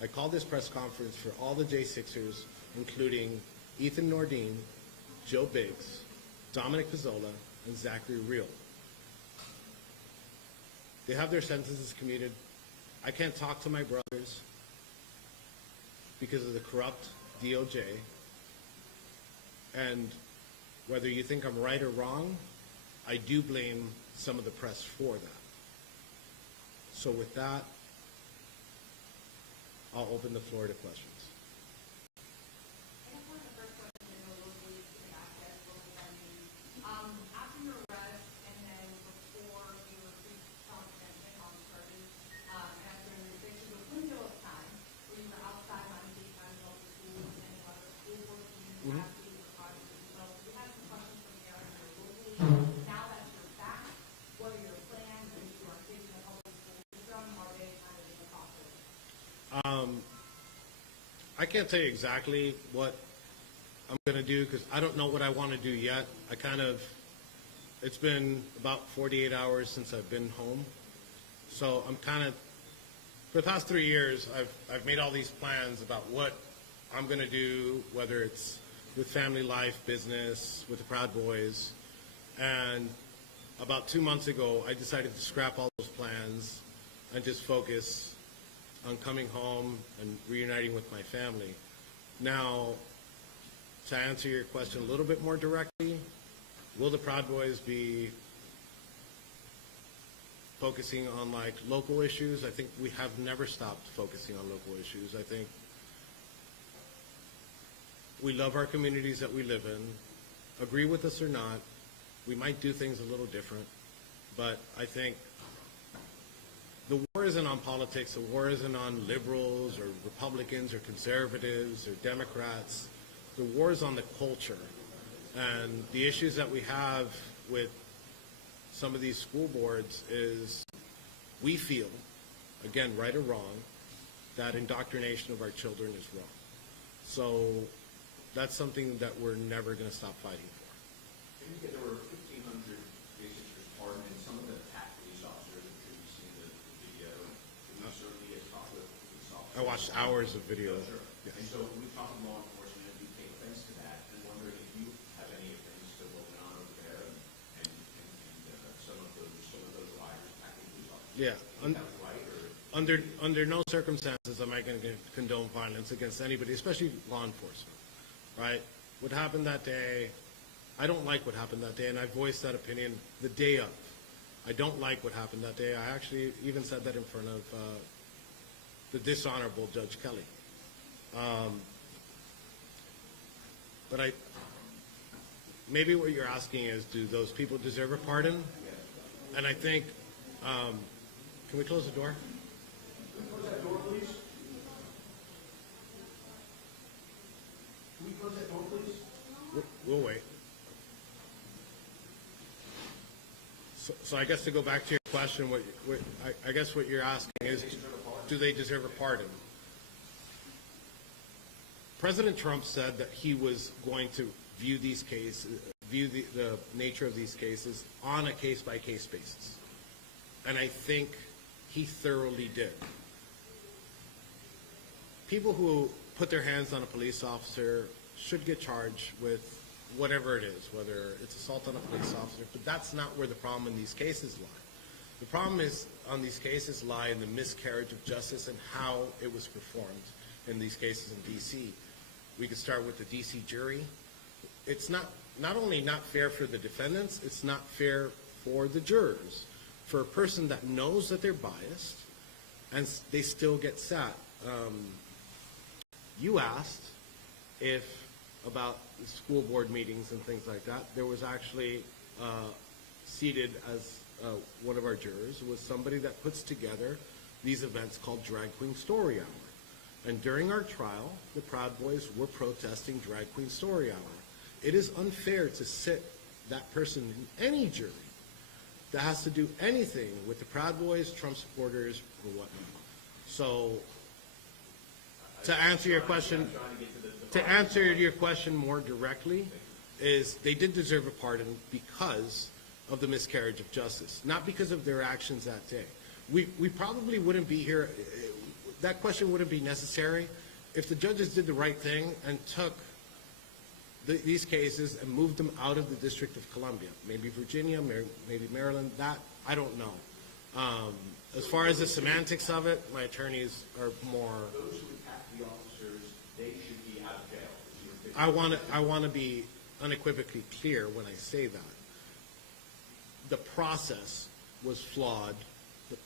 I called this press conference for all the J6ers, including Ethan Nordine, Joe Biggs, Dominic Pizzola, and Zachary Reel. They have their sentences commuted. I can't talk to my brothers because of the corrupt DOJ. And whether you think I'm right or wrong, I do blame some of the press for that. So with that, I'll open the floor to questions. After your arrest and then before you were pre-trial detention on charges, after there's a window of time where you were outside on daytime public schools and a lot of school board meetings after you were caught as well. So we had some questions from the area locally. Now that you're back, what are your plans and you are facing a public school system? Are they kind of in the process? I can't tell you exactly what I'm going to do because I don't know what I want to do yet. It's been about 48 hours since I've been home. So for the past 3 years, I've made all these plans about what I'm going to do, whether it's with family life, business, with the Proud Boys. And about 2 months ago, I decided to scrap all those plans and just focus on coming home and reuniting with my family. Now, to answer your question a little bit more directly, will the Proud Boys be focusing on like local issues? I think we have never stopped focusing on local issues. I think we love our communities that we live in. Agree with us or not, we might do things a little different, but I think the war isn't on politics. The war isn't on liberals or Republicans or conservatives or Democrats. The war is on the culture. And the issues that we have with some of these school boards is we feel, again, right or wrong, that indoctrination of our children is wrong. So that's something that we're never going to stop fighting for. There were 1,500 J6ers pardoned, and some of them attacked police officers. I'm sure you've seen the video. And we certainly have talked with police officers. I watched hours of video. Yeah, sure. Yes. And so we talked to law enforcement, and we take offense to that, and wondering if you have any offense to what went on over there, and some of those liars attacking police officers. Yeah. Is that right, or? Under no circumstances am I going to condone violence against anybody, especially law enforcement, right? What happened that day, I don't like what happened that day, and I voiced that opinion the day of. I don't like what happened that day. I actually even said that in front of the dishonorable Judge Kelly. But maybe what you're asking is, do those people deserve a pardon? And I think, can we close the door? Can we close that door, please? Can we close that door, please? We'll wait. So I guess to go back to your question, I guess what you're asking is, do they deserve a pardon? President Trump said that he was going to view these cases, view the nature of these cases on a case-by-case basis. And I think he thoroughly did. People who put their hands on a police officer should get charged with whatever it is, whether it's assault on a police officer, but that's not where the problem in these cases lie. The problem is on these cases lie in the miscarriage of justice and how it was performed in these cases in D.C. We could start with the D.C. jury. It's not only not fair for the defendants, it's not fair for the jurors. For a person that knows that they're biased and they still get sat. You asked about the school board meetings and things like that. There was actually seated as one of our jurors was somebody that puts together these events called Drag Queen Story Hour. And during our trial, the Proud Boys were protesting Drag Queen Story Hour. It is unfair to sit that person in any jury that has to do anything with the Proud Boys, Trump supporters, or whatnot. So, to answer your question more directly, is they did deserve a pardon because of the miscarriage of justice, not because of their actions that day. We probably wouldn't be here. that question wouldn't be necessary if the judges did the right thing and took these cases and moved them out of the District of Columbia, maybe Virginia, maybe Maryland, that, I don't know. As far as the semantics of it, my attorneys are more, Those who attack the officers, they should be out of jail. Is your opinion? I want to be unequivocally clear when I say that. The process was flawed, the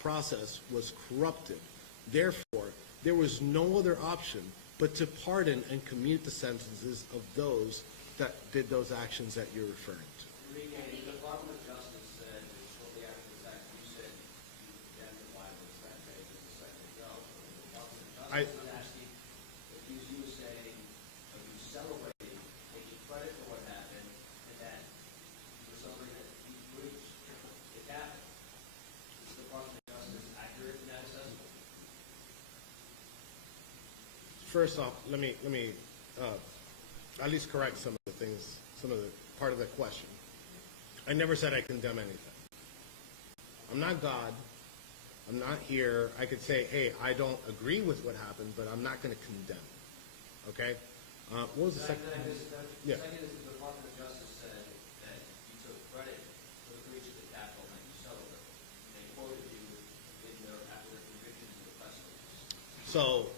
process was corrupted. Therefore, there was no other option but to pardon and commute the sentences of those that did those actions that you're referring to. Enrique, the Department of Justice said that shortly after this act, you said you condemned the violence that day just a second ago. The Department of Justice was asking, accused you of saying, you celebrated, taking credit for what happened, and that you were celebrating that you breached. It happened. Is the Department of Justice accurate in that assessment? First off, let me at least correct some of the things, some of the part of the question. I never said I condemn anything. I'm not God. I'm not here. I could say, hey, I don't agree with what happened, but I'm not going to condemn. Okay? What was the second? The Yeah. second is the Department of Justice said that you took credit for the breach of the Capitol and you celebrated. And they quoted you in their, after their convictions in the press release. So,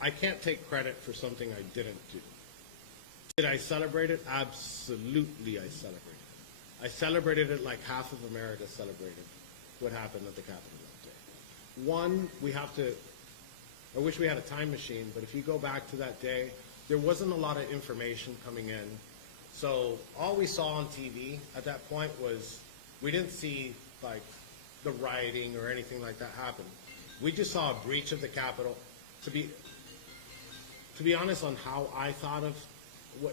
I can't take credit for something I didn't do. Did I celebrate it? Absolutely, I celebrated it. I celebrated it like half of America celebrated what happened at the Capitol that day. One, I wish we had a time machine, but if you go back to that day, there wasn't a lot of information coming in. So all we saw on TV at that point was, we didn't see like the rioting or anything like that happen. We just saw a breach of the Capitol. To be honest on how I thought of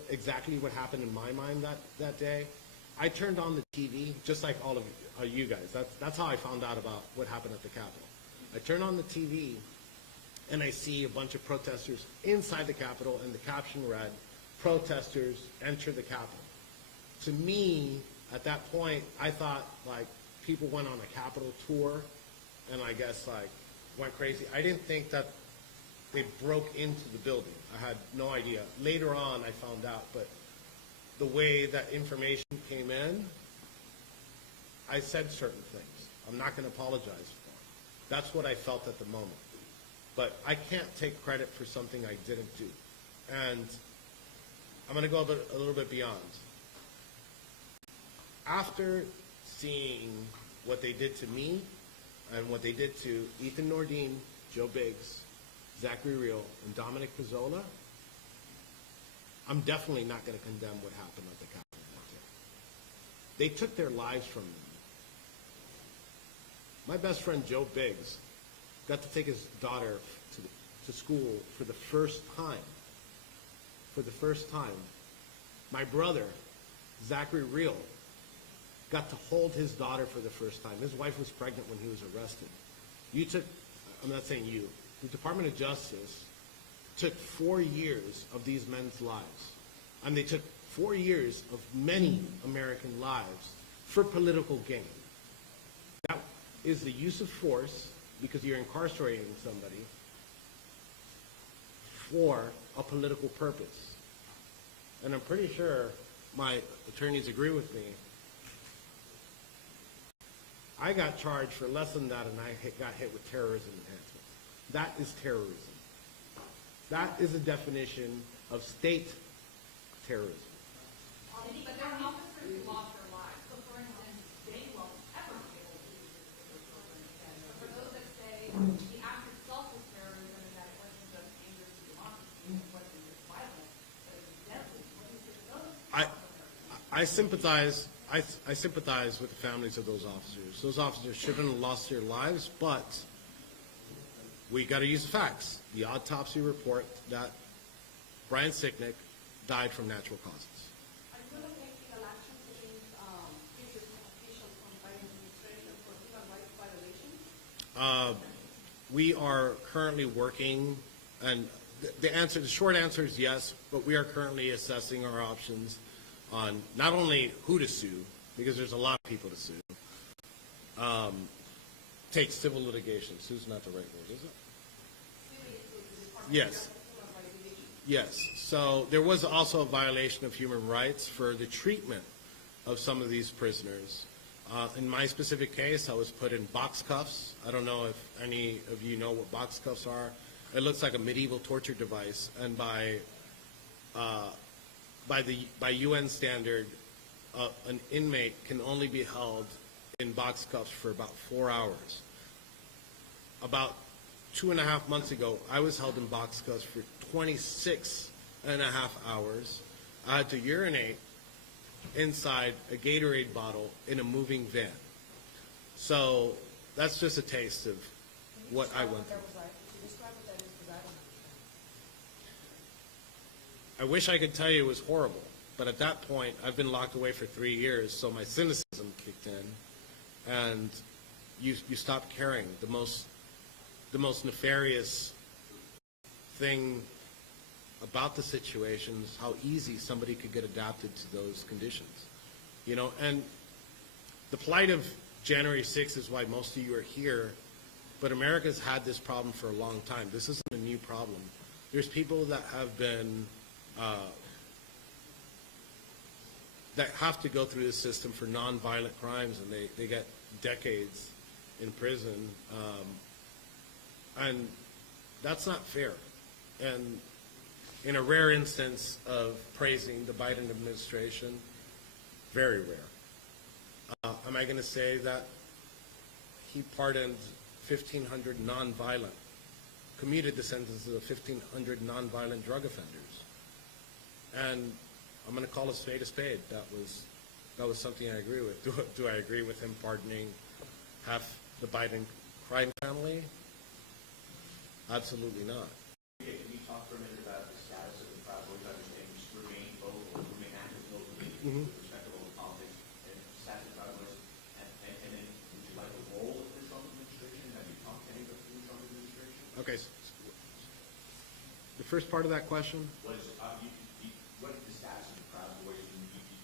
exactly what happened in my mind that day, I turned on the TV, just like all of you guys. That's how I found out about what happened at the Capitol. I turn on the TV, and I see a bunch of protesters inside the Capitol, and the caption read, "Protesters enter the Capitol." To me, at that point, I thought like people went on a Capitol tour, and I guess like went crazy. I didn't think that they broke into the building. I had no idea. Later on, I found out, but the way that information came in, I said certain things. I'm not going to apologize for it. That's what I felt at the moment. But I can't take credit for something I didn't do. And I'm going to go a little bit beyond. After seeing what they did to me and what they did to Ethan Nordine, Joe Biggs, Zachary Real, and Dominic Pizzola, I'm definitely not going to condemn what happened at the Capitol that day. They took their lives from them. My best friend Joe Biggs got to take his daughter to school for the first time. For the first time. My brother, Zachary Real, got to hold his daughter for the first time. His wife was pregnant when he was arrested. I'm not saying you, the Department of Justice took 4 years of these men's lives. And they took 4 years of many American lives for political gain. That is the use of force, because you're incarcerating somebody, for a political purpose. And I'm pretty sure my attorneys agree with me. I got charged for less than that, and I got hit with terrorism enhancements. That is terrorism. That is a definition of state terrorism. But there are officers who lost their lives. So for instance, they won't ever be able to use this program again. But for those that say the act itself was terrorism and that it wasn't just anger to democracy, it wasn't just violent, but it was deadly. What do you say to those officers? I sympathize with the families of those officers. Those officers shouldn't have lost their lives, but we got to use the facts. The autopsy report that Brian Sicknick died from natural causes. Are you going to take legal action against previous officials from Biden administration for human rights violations? We are currently working, and the short answer is yes, but we are currently assessing our options on not only who to sue, because there's a lot of people to sue, take civil litigation. Sue's not the right word, is it? Yes. Yes. So there was also a violation of human rights for the treatment of some of these prisoners. In my specific case, I was put in box cuffs. I don't know if any of you know what box cuffs are. It looks like a medieval torture device, and by UN standard, an inmate can only be held in box cuffs for about 4 hours. About 2.5 months ago, I was held in box cuffs for 26.5 hours. I had to urinate inside a Gatorade bottle in a moving van. So that's just a taste of what I went through. I wish I could tell you it was horrible, but at that point, I've been locked away for 3 years, so my cynicism kicked in, and you stop caring. The most nefarious thing about the situation is how easy somebody could get adapted to those conditions. You know, and the plight of January 6th is why most of you are here, but America's had this problem for a long time. This isn't a new problem. There's people that have been that have to go through the system for nonviolent crimes, and they get decades in prison, and that's not fair. And in a rare instance of praising the Biden administration, very rare, am I going to say that he pardoned 1,500 nonviolent, commuted the sentences of 1,500 nonviolent drug offenders? And I'm going to call a spade a spade. That was something I agree with. Do I agree with him pardoning half the Biden crime family? Absolutely not. Okay, can you talk for a minute about the status of the Proud Boys? I understand you just remain vocal, remain active locally with respect to local politics and status of the Proud Boys. And then, would you like a role in the Trump administration? Have you talked to anybody from the Trump administration? Okay. The first part of that question? Was, what is the status of the Proud Boys?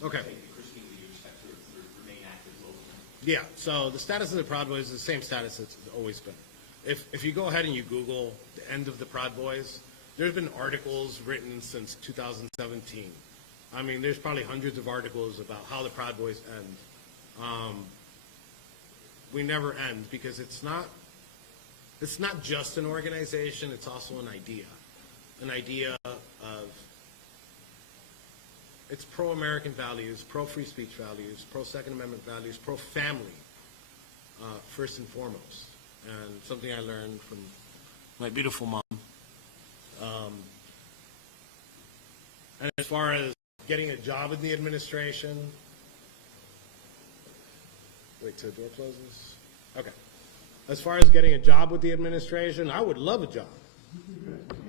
Okay. Christine, do you expect to remain active locally? Yeah, so the status of the Proud Boys is the same status it's always been. If you go ahead and you Google the end of the Proud Boys, there's been articles written since 2017. I mean, there's probably hundreds of articles about how the Proud Boys end. We never end because it's not just an organization, it's also an idea of, it's pro-American values, pro-free speech values, pro-Second Amendment values, pro-family, first and foremost. And something I learned from my beautiful mom. And as far as getting a job in the administration, wait till the door closes. Okay. As far as getting a job with the administration, I would love a job.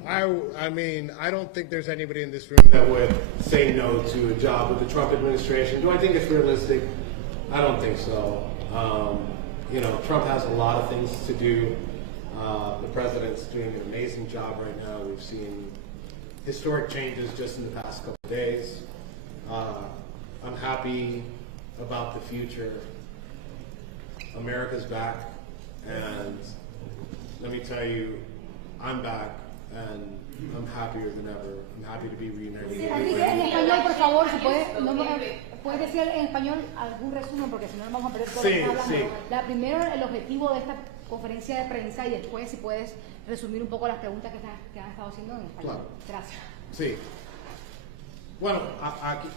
I mean, I don't think there's anybody in this room that would say no to a job with the Trump administration. Do I think it's realistic? I don't think so. You know, Trump has a lot of things to do. The president's doing an amazing job right now. We've seen historic changes just in the past couple of days. I'm happy about the future. America's back, and let me tell you, I'm back, and I'm happier than ever. I'm happy to be reunited. Sí, así que en español, por favor, si puedes decir en español algún resumen, porque si no nos vamos a perder todo lo que está hablando. Sí. Primero, el objetivo de esta conferencia de prensa, y después, si puedes resumir un poco las preguntas que han estado haciendo en español. Claro. Gracias. Sí. Bueno,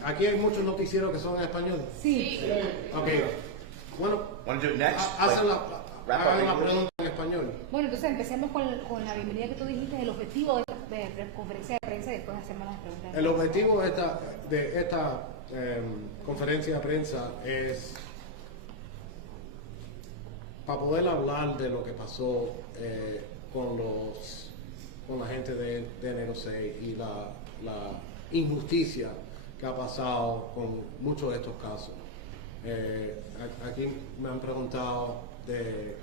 aquí hay muchos noticieros que son en español. Sí. Ok. Bueno, Want to do it next? hagan wrap up la English? pregunta en español. Bueno, entonces empecemos con la bienvenida que tú dijiste, el objetivo de esta conferencia de prensa, y después hacemos las preguntas. El objetivo de esta conferencia de prensa es para poder hablar de lo que pasó con la gente de enero 6 y la injusticia que ha pasado con muchos de estos casos. Aquí me han preguntado de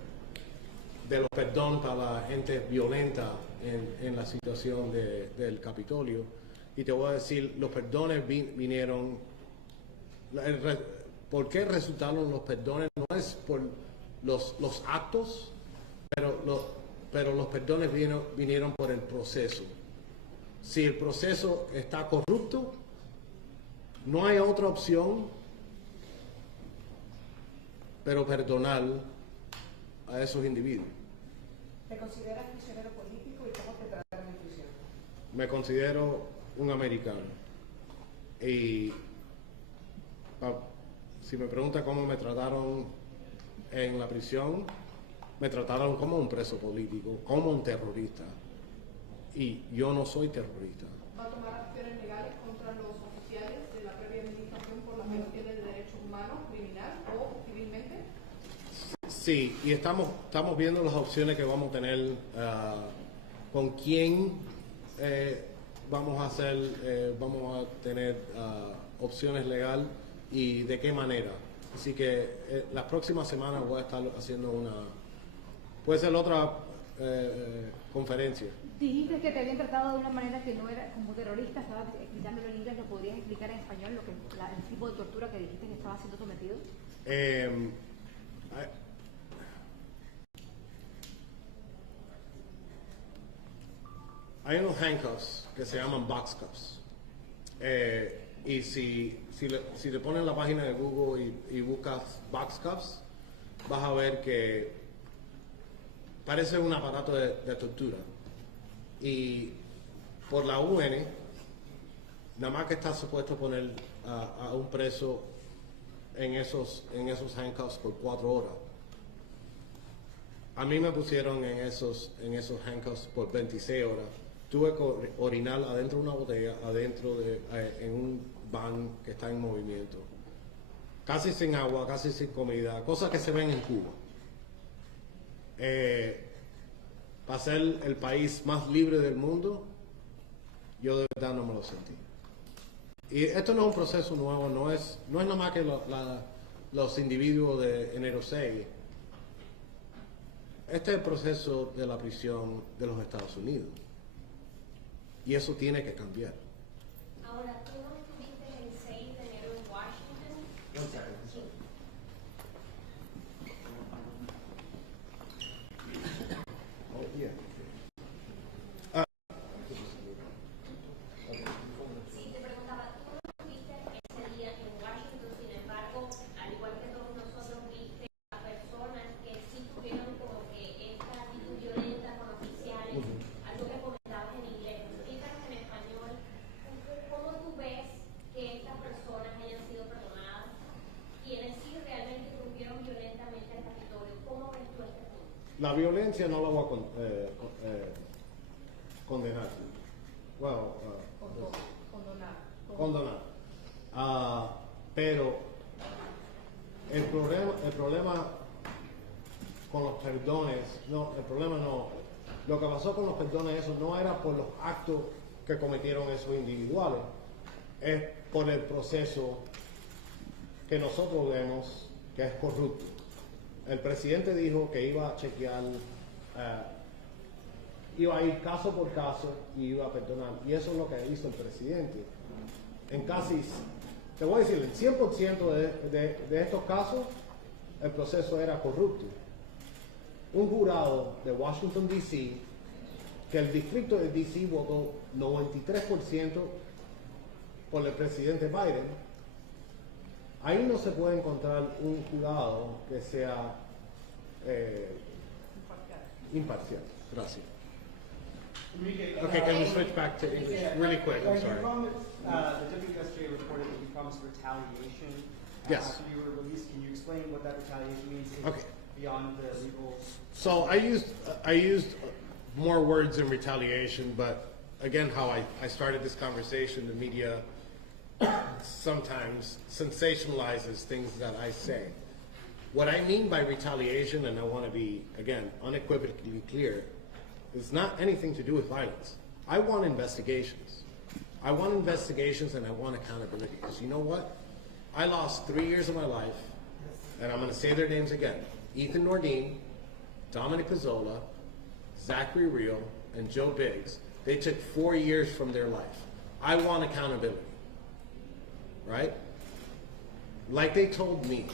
los perdones para la gente violenta en la situación del Capitolio, y te voy a decir, los perdones vinieron, ¿por qué resultaron los perdones? No es por los actos, pero los perdones vinieron por el proceso. Si el proceso está corrupto, no hay otra opción pero perdonar a esos individuos. ¿Te consideras prisionero político y cómo te trataron en prisión? Me considero un americano. Y si me pregunta cómo me trataron en la prisión, me trataron como un preso político, como un terrorista. Y yo no soy terrorista. ¿Va a tomar acciones legales contra los oficiales de la previa administración por las violaciones de derechos humanos, criminal o civilmente? Sí, y estamos viendo las opciones que vamos a tener, con quién vamos a tener opciones legales y de qué manera. Así que la próxima semana voy a estar haciendo puede ser otra conferencia. Dijiste que te habían tratado de una manera que no era como terrorista, estabas explicándolo en inglés, ¿lo podrías explicar en español el tipo de tortura que dijiste que estaba siendo sometido? Hay unos handcuffs que se llaman box cuffs. Y si te pones en la página de Google y buscas box cuffs, vas a ver que parece un aparato de tortura. Y por la UN, nada más que está supuesto poner a un preso en esos handcuffs por 4 horas. A mí me pusieron en esos handcuffs por 26 horas. Tuve que orinar adentro de una botella, en un van que está en movimiento. Casi sin agua, casi sin comida, cosas que se ven en Cuba. Para ser el país más libre del mundo, yo de verdad no me lo sentí. Y esto no es un proceso nuevo, no es nada más que los individuos de enero 6. Este es el proceso de la prisión de los Estados Unidos. Y eso tiene que cambiar. Ahora, tú no estuviste el 6 de enero en Washington. Sí. Oh, yeah. Sí, te preguntaba, tú no estuviste ese día en Washington, sin embargo, al igual que todos nosotros, viste a personas que sí tuvieron como que esta actitud violenta con oficiales, algo que comentabas en inglés, explícanos en español, ¿cómo tú ves que estas personas hayan sido perdonadas, quienes sí realmente irrumpieron violentamente al Capitolio? ¿Cómo ves tú este punto? La violencia no la voy a condenar. Well, condonar. Pero el problema con los perdones, lo que pasó con los perdones, eso no era por los actos que cometieron esos individuales, es por el proceso que nosotros vemos que es corrupto. El presidente dijo que iba a chequear, iba a ir caso por caso y iba a perdonar. Y eso es lo que hizo el presidente. En casi, te voy a decir, el 100% de estos casos, el proceso era corrupto. Un jurado de Washington, D.C., que el distrito de D.C. votó 93% por el presidente Biden, ahí no se puede encontrar un jurado que sea imparcial. Gracias. Enrique, Okay, can we switch back to English really quick? I'm sorry. Your comments, the WSJ reported that you promised retaliation Yes. after you were released. Can you explain what that retaliation means? Is it Okay. beyond the legal? So I used more words in retaliation, but again, how I started this conversation, the media sometimes sensationalizes things that I say. What I mean by retaliation, and I want to be, again, unequivocally clear, is not anything to do with violence. I want investigations. I want investigations and I want accountability. Because you know what? I lost 3 years of my life, and I'm going to say their names again. Ethan Nordine, Dominic Pizzola, Zachary Real, and Joe Biggs. They took 4 years from their life. I want accountability. Right? Like they told me,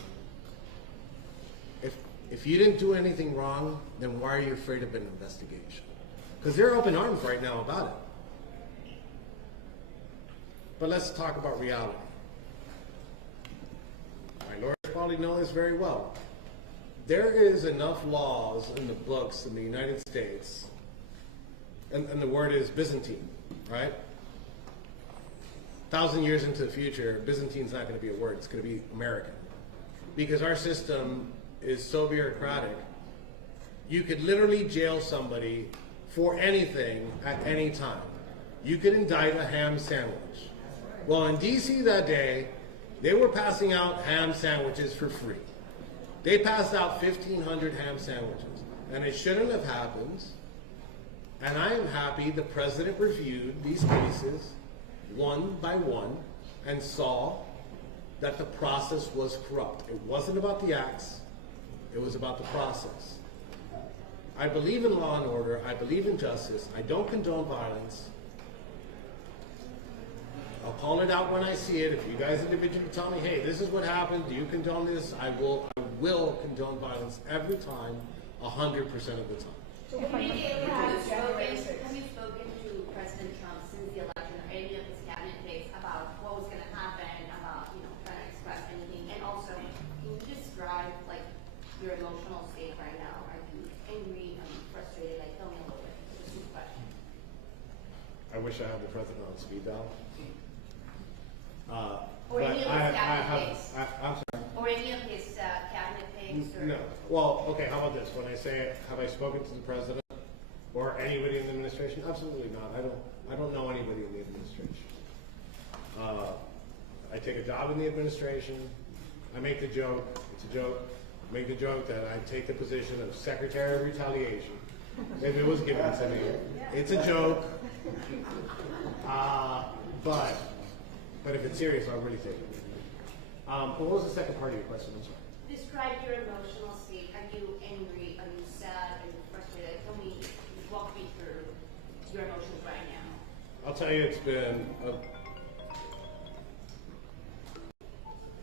if you didn't do anything wrong, then why are you afraid of an investigation? Because they're open arms right now about it. But let's talk about reality. My lawyers probably know this very well. There is enough laws in the books in the United States, and the word is Byzantine, right? 1,000 years into the future, Byzantine's not going to be a word, it's going to be American. Because our system is so bureaucratic, you could literally jail somebody for anything at any time. You could indict a ham sandwich. Well, in DC that day, they were passing out ham sandwiches for free. They passed out 1,500 ham sandwiches, and it shouldn't have happened. And I am happy the president reviewed these cases one by one and saw that the process was corrupt. It wasn't about the acts, it was about the process. I believe in law and order, I believe in justice, I don't condone violence. I'll call it out when I see it. If you guys individually tell me, hey, this is what happened, do you condone this? I will condone violence every time, 100% of the time. Have you spoken to President Trump since the election or any of his cabinet mates about what was going to happen, about, trying to express anything? And also, can you describe, your emotional state right now? Are you angry? Are you frustrated? Tell me a little bit. Just a question. I wish I had the president on speed dial. Or any of his cabinet mates. I'm sorry. Or any of his cabinet mates? Or... No. Well, okay, how about this? When I say, have I spoken to the president or anybody in the administration? Absolutely not. I don't know anybody in the administration. I take a job in the administration. I make the joke. It's a joke. I make the joke that I take the position of Secretary of Retaliation. Maybe it was given to me. It's a joke. But if it's serious, I'll really take it. What was the second part of your question? I'm sorry. Describe your emotional state. Are you angry? Are you sad? Are you frustrated? Tell me, walk me through your emotions right now. I'll tell you, it's been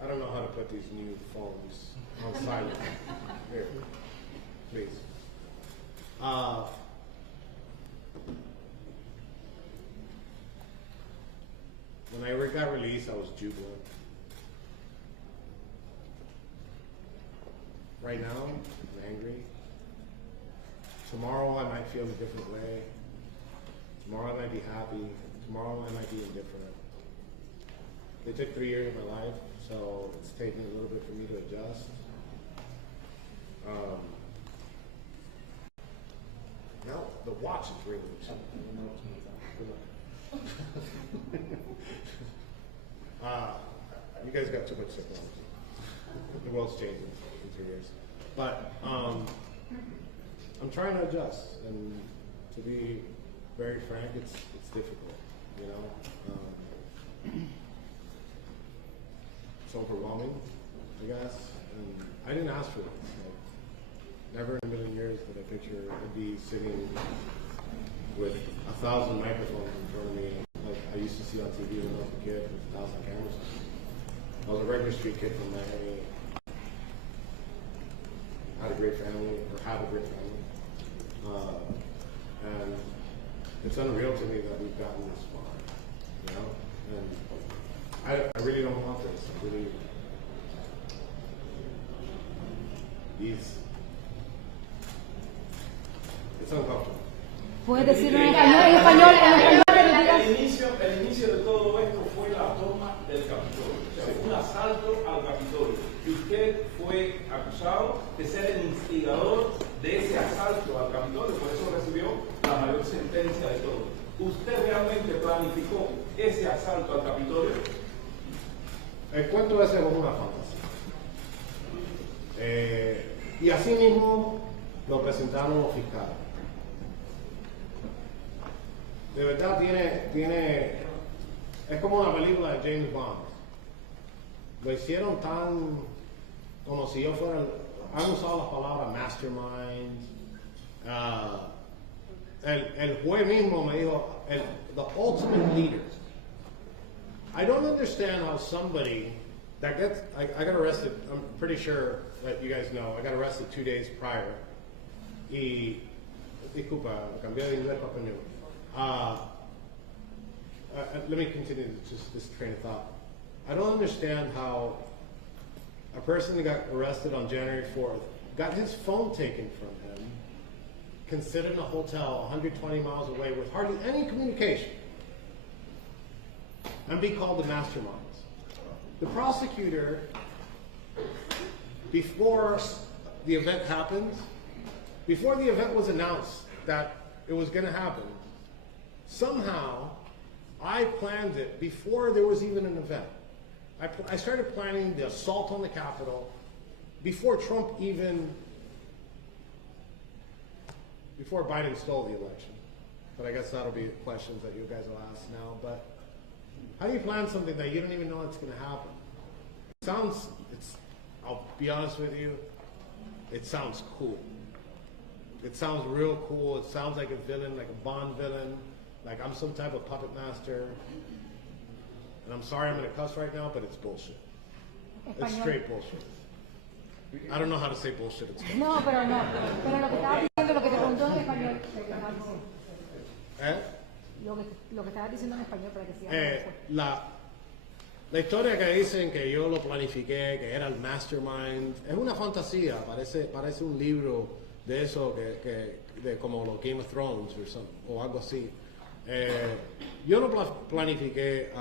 I don't know how to put these new phones on silent. Here, please. When I got released, I was jubilant. Right now, I'm angry. Tomorrow, I might feel a different way. Tomorrow, I might be happy. Tomorrow, I might be indifferent. It took 3 years of my life, so it's taken a little bit for me to adjust. Now, the watch is ringing. You guys got too much technology. The world's changing in 3 years. But I'm trying to adjust, and to be very frank, it's difficult, It's overwhelming, I guess. And I didn't ask for this. Never in a million years did I picture I'd be sitting with 1,000 microphones in front of me, like I used to see on TV when I was a kid, with 1,000 cameras. I was a regular street kid from Miami. Had a great family, or have a great family. And it's unreal to me that we've gotten this far, And I really don't want this. I really, it's uncomfortable. ¿Puedes decirlo en español, El inicio de todo esto fue la toma del Capitolio, o sea, fue un asalto al Capitolio. Y usted fue acusado de ser el instigador de ese asalto al Capitolio, por eso recibió la mayor sentencia de todos. ¿Usted realmente planificó ese asalto al Capitolio? El cuento ese es una fantasía. Y así mismo lo presentaron los fiscales. De verdad es como una película de James Bond. Lo hicieron tan como si yo fuera, han usado la palabra mastermind. El juez mismo me dijo, the ultimate leader. I don't understand how somebody that gets, I got arrested, I'm pretty sure let you guys know, I got arrested 2 days prior. Y, disculpa, cambié de inglés para español. Let me continue just this train of thought. I don't understand how a person that got arrested on January 4th, got his phone taken from him, can sit in a hotel 120 miles away with hardly any communication, and be called the masterminds. The prosecutor, before the event happened, before the event was announced that it was going to happen, somehow I planned it before there was even an event. I started planning the assault on the Capitol before Trump even, before Biden stole the election. But I guess that'll be questions that you guys will ask now. But how do you plan something that you don't even know it's going to happen? I'll be honest with you, it sounds cool. It sounds real cool. It sounds like a villain, like a Bond villain, like I'm some type of puppet master. And I'm sorry I'm going to cuss right now, but it's bullshit. It's straight bullshit. I don't know how to say bullshit in Spanish. No, pero no. Pero lo que estaba diciendo, lo que te preguntó en español. Lo que estabas diciendo en español para que sigas. La historia que dicen que yo lo planifiqué, que era el mastermind, es una fantasía. Parece un libro de eso, de como los Game of Thrones o algo así. Yo no planifiqué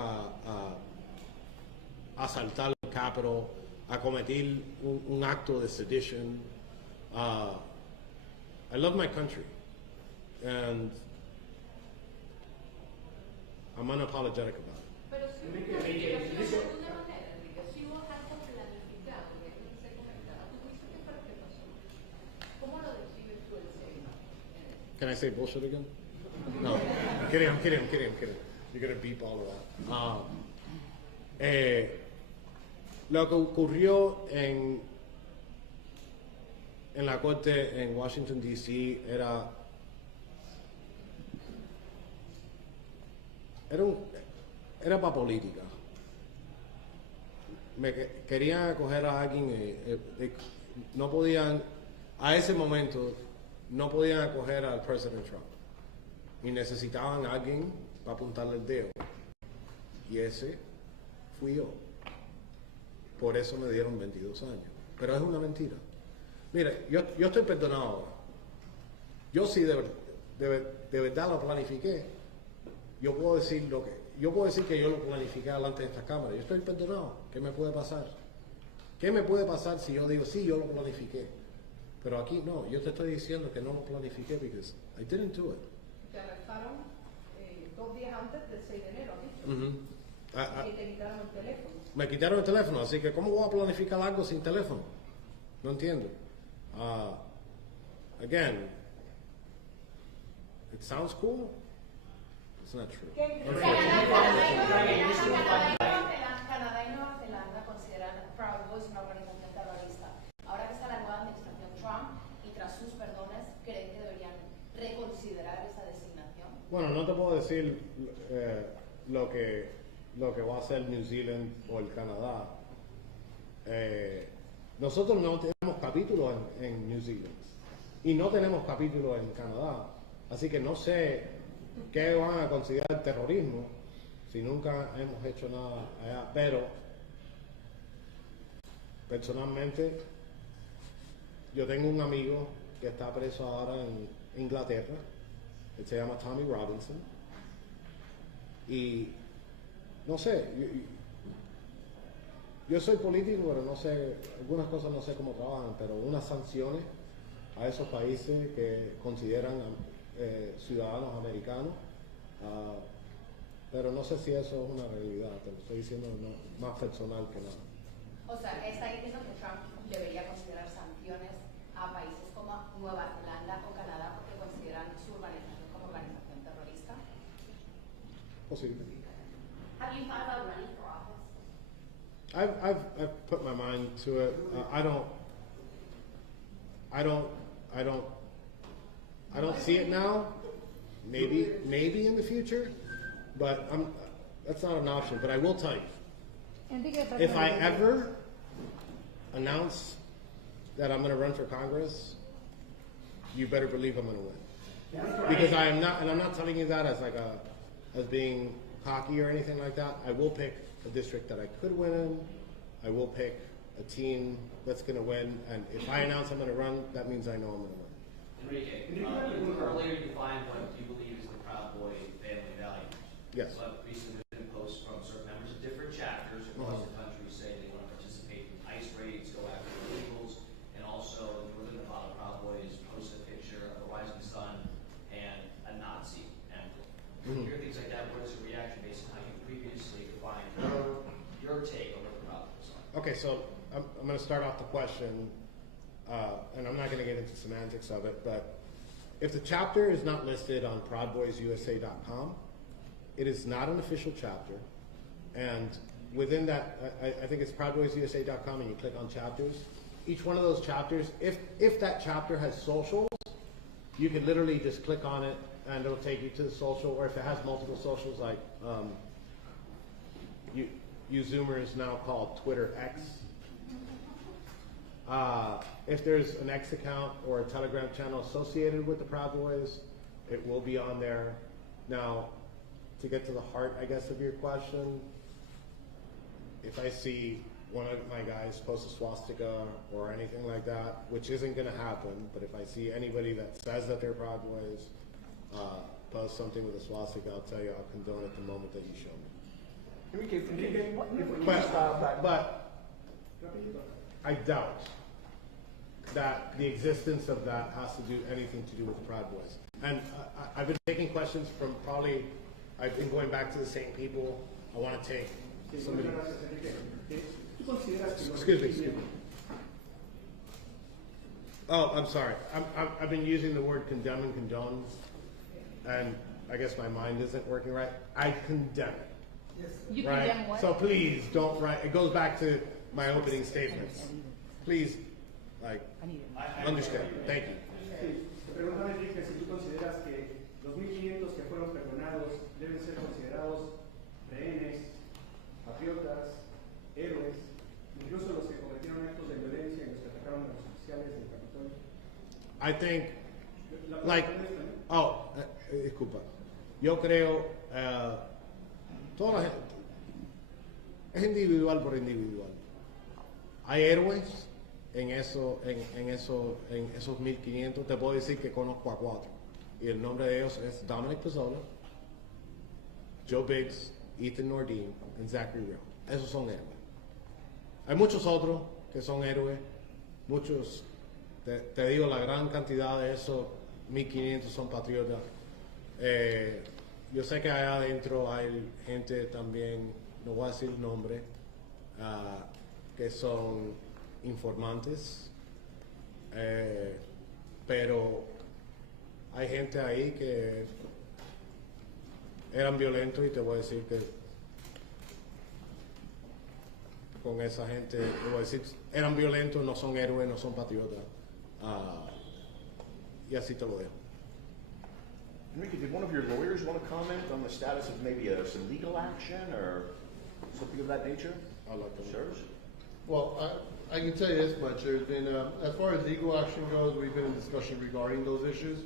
asaltar el Capitol, a cometer un acto de sedition. I love my country, and I'm unapologetic about it. Pero si hubo una planificación de alguna manera, Enrique, si hubo algo planificado, que no se comentaba, ¿tú dices qué fue lo que pasó? ¿Cómo lo describes tú el tema? Can I say bullshit again? No, I'm kidding. You're gonna beep all of that. Lo que ocurrió en la corte en Washington, D.C. era para política. Querían acoger a alguien no podían, a ese momento, no podían acoger al presidente Trump. Y necesitaban a alguien para apuntarle el dedo. Y ese fui yo. Por eso me dieron 22 años. Pero es una mentira. Mira, yo estoy perdonado ahora. Yo sí de verdad lo planifiqué. Yo puedo decir que yo lo planifiqué delante de esta cámara. Yo estoy perdonado. ¿Qué me puede pasar? ¿Qué me puede pasar si yo digo, sí, yo lo planifiqué? Pero aquí no, yo te estoy diciendo que no lo planifiqué because I didn't do it. Te arrestaron 2 días antes del 6 de enero, ¿has dicho? Y te quitaron el teléfono. Me quitaron el teléfono, así que ¿cómo voy a planificar algo sin teléfono? No entiendo. Again, it sounds cool. It's not true. Canadá y Nueva Zelanda consideran Proud Boys una organización terrorista. Ahora que está la nueva administración Trump y tras sus perdones, ¿creen que deberían reconsiderar esa designación? Bueno, no te puedo decir lo que va a hacer New Zealand o el Canadá. Nosotros no tenemos capítulos en New Zealand y no tenemos capítulos en Canadá, así que no sé qué van a considerar terrorismo si nunca hemos hecho nada allá, pero personalmente yo tengo un amigo que está preso ahora en Inglaterra, él se llama Tommy Robinson, y no sé, yo soy político, pero no sé, algunas cosas no sé cómo trabajan, pero unas sanciones a esos países que consideran ciudadanos americanos, pero no sé si eso es una realidad, te lo estoy diciendo más personal que nada. O sea, está diciendo que Trump debería considerar sanciones a países como Nueva Zelanda o Canadá porque consideran su organización como organización terrorista. Posible. Have you thought about running for office? I've put my mind to it. I don't see it now. Maybe in the future, but that's not an option. But I will tell you, Enrique, if I ever announce that I'm gonna run for Congress, you better believe I'm gonna win. Because I am not, and I'm not telling you that as like as being cocky or anything like that. I will pick a district that I could win in. I will pick a team that's gonna win, and if I announce I'm gonna run, that means I know I'm gonna win. Enrique, you earlier defined what you believe is the Proud Boy family values. Yes. But recently there have been posts from certain members of different chapters across the country saying they want to participate in ICE raids, go after illegals, and also in Northern Nevada, Proud Boys post a picture of a rising sun and a Nazi emblem. When you hear things like that, what is your reaction based on how you previously defined your take on what the Proud Boys are? Okay, so I'm gonna start off the question, and I'm not gonna get into semantics of it, but if the chapter is not listed on proudboysusa.com, it is not an official chapter, and within that, I think it's proudboysusa.com, and you click on chapters. Each one of those chapters, if that chapter has socials, you can literally just click on it, and it'll take you to the social, or if it has multiple socials, like you Zoomers now call Twitter X. If there's an X account or a Telegram channel associated with the Proud Boys, it will be on there. Now, to get to the heart, I guess, of your question, if I see one of my guys post a swastika or anything like that, which isn't going to happen, but if I see anybody that says that they're Proud Boys post something with a swastika, I'll tell you I'll condone it the moment that you show me. But I doubt that the existence of that has to do anything to do with the Proud Boys. And I've been taking questions from I've been going back to the same people. I want to take somebody. Excuse me. Oh, I'm sorry. I've been using the word condemn and condone, and I guess my mind isn't working right. I condemn it. You Right? condemn what? So please don't write. It goes back to my opening statements. Please, understand. Thank you. Sí, te preguntaba Enrique si tú consideras que los 1.500 que fueron perdonados deben ser considerados rehenes, patriotas, héroes, incluso los que cometieron actos de violencia y los que atacaron a los oficiales del Capitolio. I think, La like, pregunta es, disculpa. Yo creo, toda la gente, es individual por individual. Hay héroes en esos 1.500. Te puedo decir que conozco a 4. Y el nombre de ellos es Dominic Pizzola, Joe Biggs, Ethan Nordine y Zachary Real. Esos son héroes. Hay muchos otros que son héroes. Muchos, te digo, la gran cantidad de esos 1.500 son patriotas. Yo sé que allá adentro hay gente también, no voy a decir el nombre, que son informantes, pero hay gente ahí que eran violentos y te voy a decir que con esa gente, te voy a decir, eran violentos, no son héroes, no son patriotas, y así te lo dejo. Enrique, did one of your lawyers want to comment on the status of maybe some legal action or something of that nature? I'll let them. Sure. Well, I can tell you this much. There's been, as far as legal action goes, we've been in discussion regarding those issues.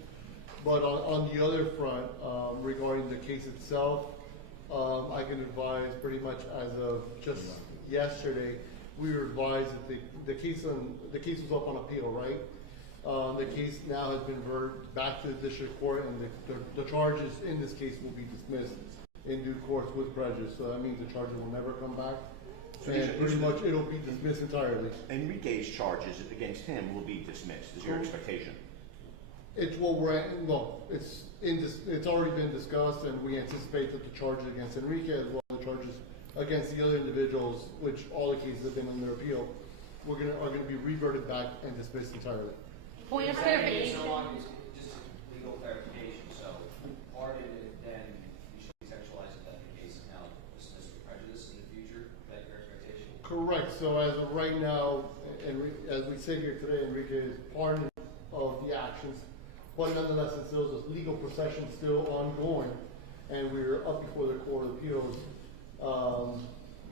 But on the other front, regarding the case itself, I can advise pretty much as of just yesterday, we were advised that the case was up on appeal, right? The case now has been reverted back to the district court, and the charges in this case will be dismissed in due course with prejudice. So that means the charges will never come back. So And pretty much it'll be dismissed entirely. Enrique's charges against him will be dismissed, is your expectation? It's already been discussed, and we anticipate that the charges against Enrique, as well as the charges against the other individuals, which all the cases have been under appeal, are gonna be reverted back and dismissed entirely. Point of Does that mean clarification. so long as, just legal clarification, so pardon it, then we should contextualize it that the case is now dismissed with prejudice in the future, is that your expectation? Correct. So as of right now, as we sit here today, Enrique is pardoned of the actions, but nonetheless, it's still a legal procession still ongoing, and we're up before the Court of Appeals.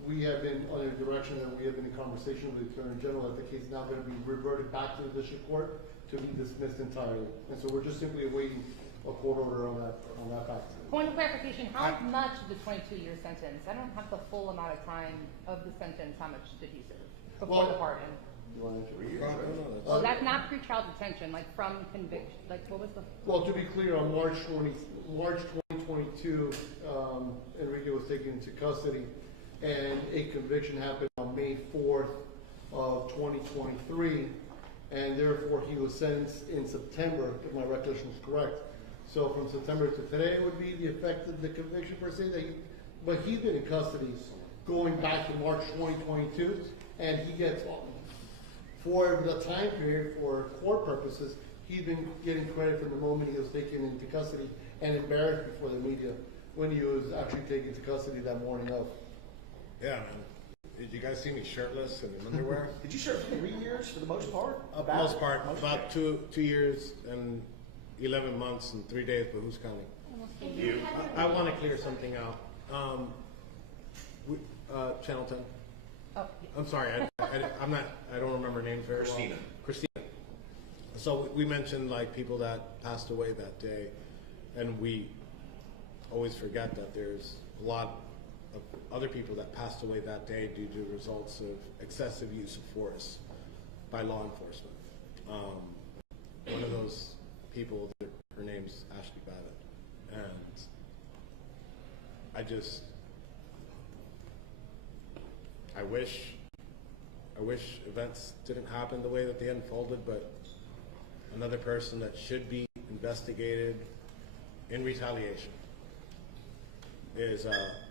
we have been under the direction that we have been in conversation with the Attorney General that the case is now going to be reverted back to the district court to be dismissed entirely. And so we're just simply awaiting a court order on that fact. Point of clarification, how much of the 22-year sentence? I don't have the full amount of time of the sentence. How much did he serve before the pardon? You want it 3 years, right? Well, that's not pre-trial detention, like from conviction. Like, what was the? Well, to be clear, on March 2022, Enrique was taken into custody, and a conviction happened on May 4th of 2023, and therefore he was sentenced in September, if my recollection is correct. So from September to today would be the effect of the conviction per se. But he's been in custody going back to March 2022, and he gets, for the time period, for court purposes, he's been getting credit from the moment he was taken into custody and embarrassed before the media when he was actually taken to custody that morning of. Yeah, man. Did you guys see me shirtless and in underwear? Did you serve 3 years for the most part? Most part, about 2 years and 11 months and 3 days, but who's counting? You. I want to clear something out. Channel 10. Oh, I'm sorry, I don't remember names very well. Christina. So we mentioned like people that passed away that day, and we always forget that there's a lot of other people that passed away that day due to results of excessive use of force by law enforcement. One of those people, her name's Ashley Babbitt, and I wish events didn't happen the way that they unfolded, but another person that should be investigated in retaliation is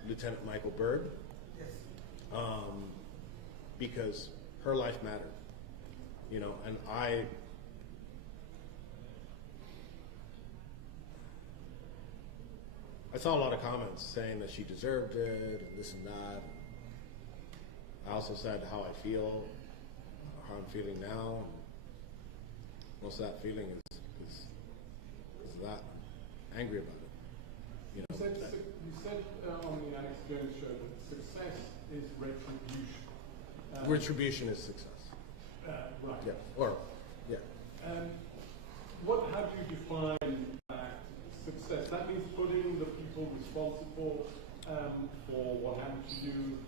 Lieutenant Michael Byrd. Yes. Because her life mattered, you know, and I saw a lot of comments saying that she deserved it and this and that. I also said how I feel, how I'm feeling now. Most of that feeling is that I'm angry about it. You know, you said on the Alex Jones show that success is retribution. Retribution is success. Right. Yeah. Or yeah. How do you define success? That means putting the people responsible for what happened to you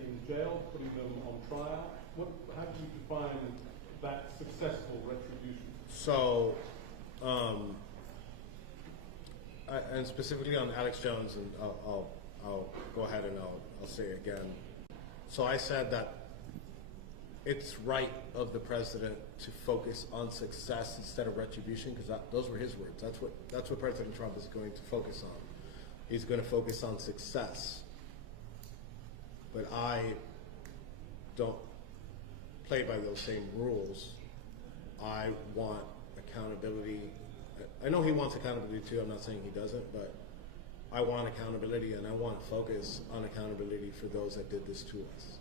in jail, putting them on trial. How do you define that successful retribution? So, and specifically on Alex Jones, and I'll go ahead and I'll say it again. So I said that it's right of the president to focus on success instead of retribution, because those were his words. That's what President Trump is going to focus on. He's going to focus on success. But I don't play by those same rules. I want accountability. I know he wants accountability too. I'm not saying he doesn't, but I want accountability, and I want to focus on accountability for those that did this to us.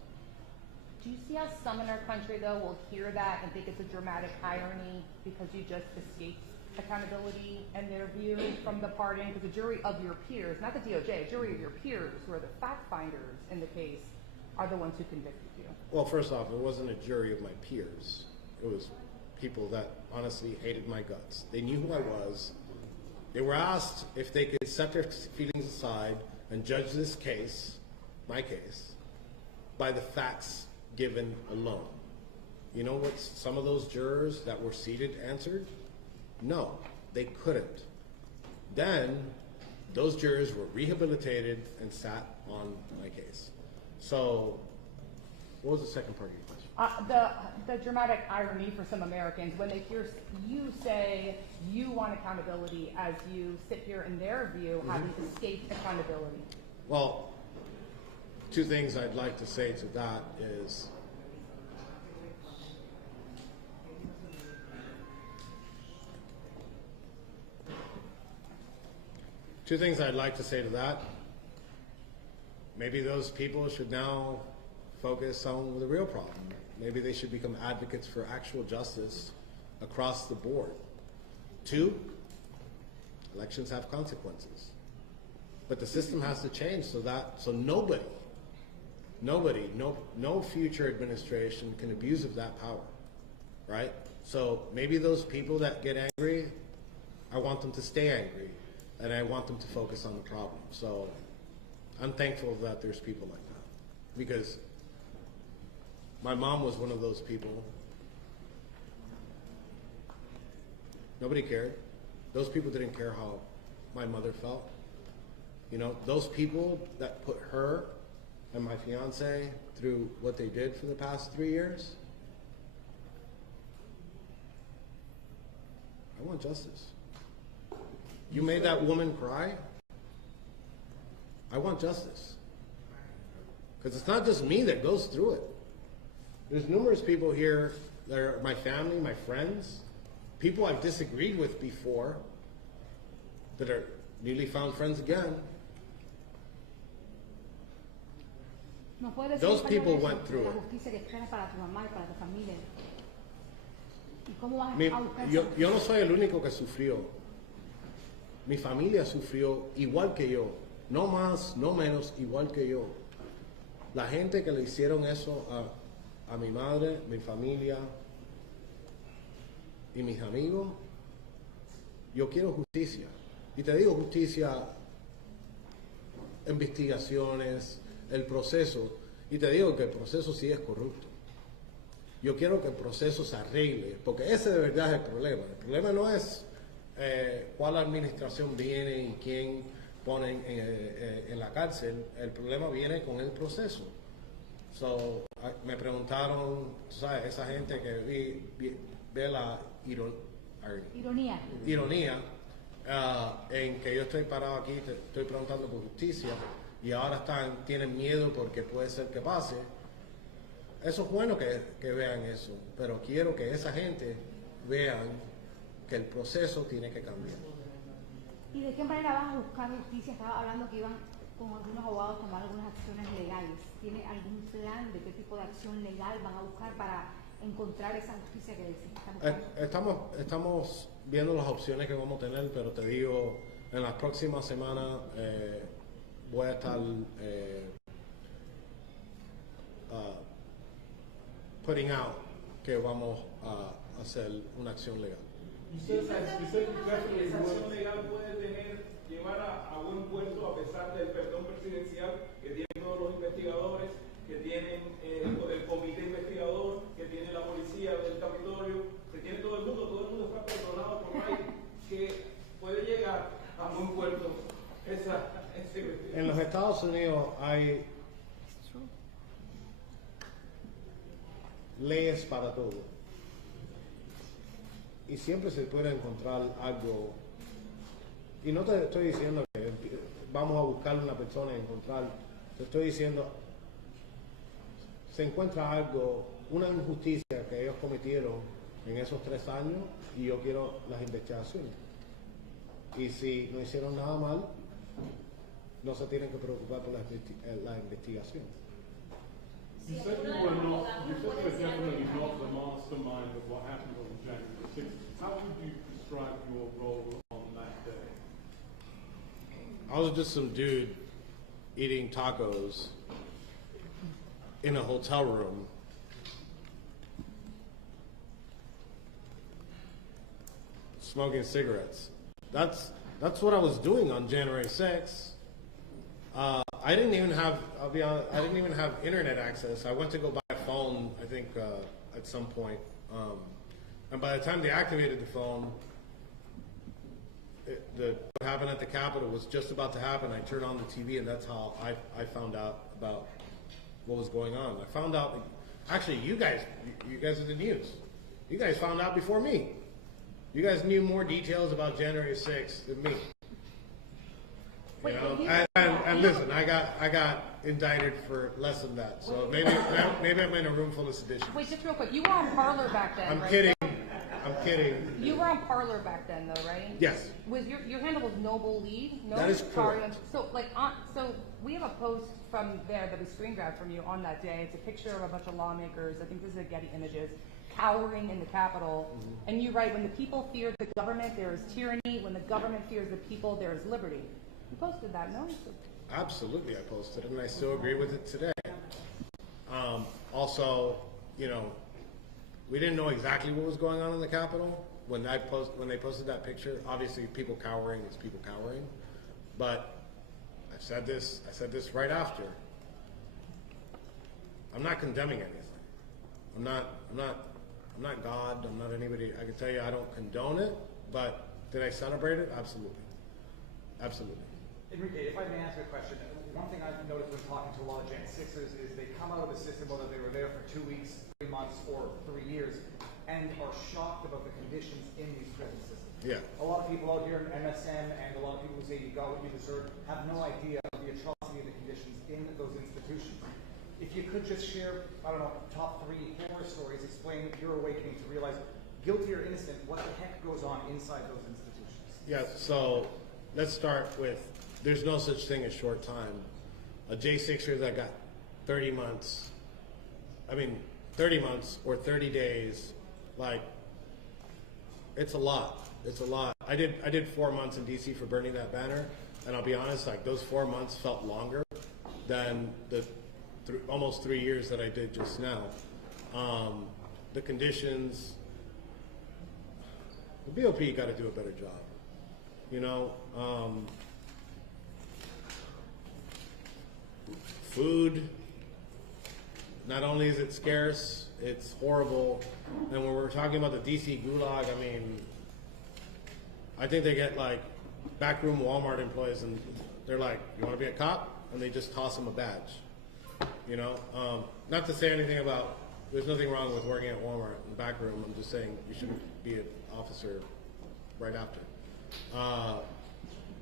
Do you see how some in our country, though, will hear that and think it's a dramatic irony because you just escaped accountability in their view from the pardon? Because a jury of your peers, not the DOJ, a jury of your peers who are the fact finders in the case are the ones who convicted you. Well, first off, it wasn't a jury of my peers. It was people that honestly hated my guts. They knew who I was. They were asked if they could set their feelings aside and judge this case, my case, by the facts given alone. You know what some of those jurors that were seated answered? No, they couldn't. Then those jurors were rehabilitated and sat on my case. So what was the second part of your question? The dramatic irony for some Americans when they hear you say you want accountability as you sit here in their view having escaped accountability. Well, two things I'd like to say to that is maybe those people should now focus on the real problem. Maybe they should become advocates for actual justice across the board. 2, elections have consequences. But the system has to change so Nobody, no future administration can abuse of that power, right? So maybe those people that get angry, I want them to stay angry, and I want them to focus on the problem. So I'm thankful that there's people like that, because my mom was one of those people. Nobody cared. Those people didn't care how my mother felt. You know, those people that put her and my fiance through what they did for the past 3 years, I want justice. You made that woman cry. I want justice. Because it's not just me that goes through it. There's numerous people here that are my family, my friends, people I've disagreed with before that are newly found friends again. ¿Nos puedes decir Those algo people de eso, went through de la it. justicia que esperas para tu mamá y para tu familia? ¿Y cómo vas Mi- a buscar yo, esa- yo no soy el único que sufrió. Mi familia sufrió igual que yo. No más, no menos, igual que yo. La gente que le hicieron eso a mi madre, mi familia y mis amigos, yo quiero justicia. Y te digo justicia, investigaciones, el proceso. Y te digo que el proceso sí es corrupto. Yo quiero que el proceso se arregle, porque ese de verdad es el problema. El problema no es cuál administración viene y quién ponen en la cárcel. El problema viene con el proceso. Me preguntaron, tú sabes, esa gente que ve la Ironía. ironía en que yo estoy parado aquí, te estoy preguntando por justicia y ahora tienen miedo porque puede ser que pase. Eso es bueno que vean eso, pero quiero que esa gente vean que el proceso tiene que cambiar. ¿Y de qué manera vas a buscar justicia? Estaba hablando que iban con algunos abogados a tomar algunas acciones legales. ¿Tiene algún plan de qué tipo de acción legal van a buscar para encontrar esa justicia que decís que están buscando? Estamos viendo las opciones que vamos a tener, pero te digo, en las próximas semanas voy a estar putting out que vamos a hacer una acción legal. ¿Y usted cree que esa acción legal puede llevar a buen puerto a pesar del perdón presidencial que tienen todos los investigadores, que tienen el comité investigador, que tiene la policía del Capitolio, que tiene todo el mundo está perdonado por ahí, que puede llegar a buen puerto ese investigación? En los Estados Unidos hay leyes para todo. Y siempre se puede encontrar algo. Y no te estoy diciendo que vamos a buscar una persona y encontrar. Te estoy diciendo, se encuentra algo, una injusticia que ellos cometieron en esos 3 años y yo quiero las investigaciones. Y si no hicieron nada mal, no se tienen que preocupar por la investigación. You said you were definitely not the mastermind of what happened on January 6th. How would you describe your role on that day? I was just some dude eating tacos in a hotel room. Smoking cigarettes. That's what I was doing on January 6th. I didn't even have, I'll be honest, I didn't even have internet access. I went to go buy a phone, I think, at some point. And by the time they activated the phone, what happened at the Capitol was just about to happen. I turned on the TV and that's how I found out about what was going on. I found out, actually you guys are the news. You guys found out before me. You guys knew more details about January 6th than me. You know? And listen, I got indicted for less than that. So maybe I'm in a room full of sedition. Wait, just real quick. You were on Parler back then, I'm right? kidding. I'm kidding. You were on Parler back then, though, right? Yes. Was your handle was Noble Lead? That is correct. So so we have a post from there that we screen grabbed from you on that day. It's a picture of a bunch of lawmakers. I think this is a Getty Images, cowering in the Capitol. Mm-hmm. And you write, when the people fear the government, there is tyranny. When the government fears the people, there is liberty. You posted that, no? Absolutely, I posted it, and I still agree with it today. Also, you know, we didn't know exactly what was going on in the Capitol when they posted that picture. Obviously, people cowering is people cowering, but I said this right after. I'm not condemning anything. I'm not God. I'm not anybody. I can tell you I don't condone it, but did I celebrate it? Absolutely. Absolutely. Enrique, if I may ask a question, one thing I've noticed when talking to a lot of Gen 6ers is they come out of the system, whether they were there for 2 weeks, 3 months, or 3 years, and are shocked about the conditions in these prison systems. Yeah. A lot of people out here in MSM and a lot of people who say you got what you deserve have no idea of the atrocity of the conditions in those institutions. If you could just share, I don't know, top 3 horror stories, explain your awakening to realize, guilty or innocent, what the heck goes on inside those institutions? Yeah, so let's start with, there's no such thing as short time. A J6er that got 30 months or 30 days, like, it's a lot. It's a lot. I did 4 months in DC for burning that banner, and I'll be honest, like, those 4 months felt longer than the almost 3 years that I did just now. The conditions, the BOP got to do a better job. You know, food, not only is it scarce, it's horrible. And when we're talking about the DC gulag, I mean, I think they get like backroom Walmart employees and they're like, you want to be a cop? And they just toss them a badge. You know, not to say anything about, there's nothing wrong with working at Walmart in the back room. I'm just saying you shouldn't be an officer right after.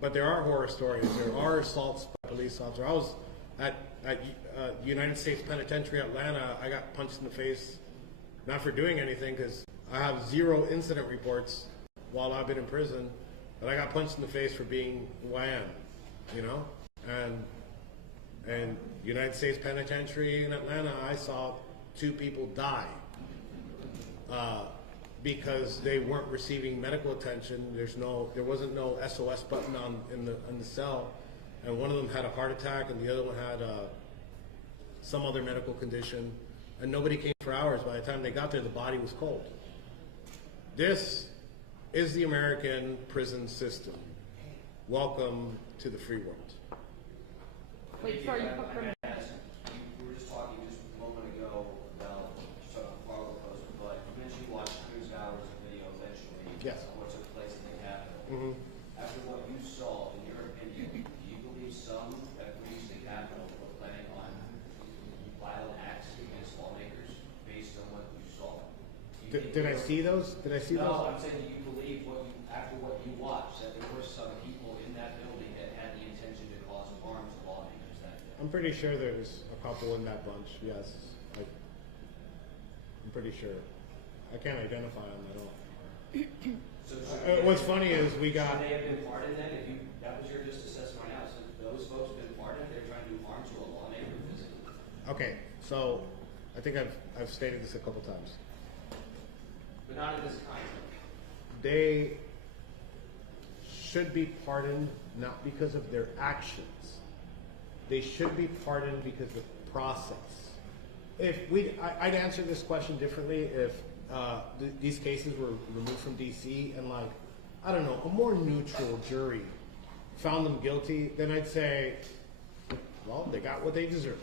But there are horror stories. There are assaults by police officers. I was at United States Penitentiary Atlanta. I got punched in the face, not for doing anything, because I have 0 incident reports while I've been in prison, but I got punched in the face for being who I am, you know? And United States Penitentiary in Atlanta, I saw 2 people die because they weren't receiving medical attention. There wasn't no SOS button in the cell, and one of them had a heart attack, and the other one had some other medical condition, and nobody came for hours. By the time they got there, the body was cold. This is the American prison system. Welcome to the free world. Wait, sorry, you put We were just talking just a moment ago about sort of Fargo Post, but you mentioned you watched hundreds of hours of video eventually. Yes. On what took place in the Capitol. Mm-hmm. After what you saw, in your opinion, do you believe some that reached the Capitol were planning on violent acts against lawmakers based on what you saw? Did I see those? Did I see those? No, I'm saying, do you believe after what you watched, that there were some people in that building that had the intention to cause harm to lawmakers? I'm pretty sure there's a couple in that bunch, yes. I'm pretty sure. I can't identify them at all. What's funny is we got... Should they have been pardoned then? That was your just assessment right now. So those folks have been pardoned, they're trying to do harm to a lawmaker physically. Okay, so I think I've stated this a couple times. But not in this context. They should be pardoned not because of their actions. They should be pardoned because of the process. I'd answer this question differently if these cases were removed from DC and, like, I don't know, a more neutral jury found them guilty, then I'd say, well, they got what they deserved.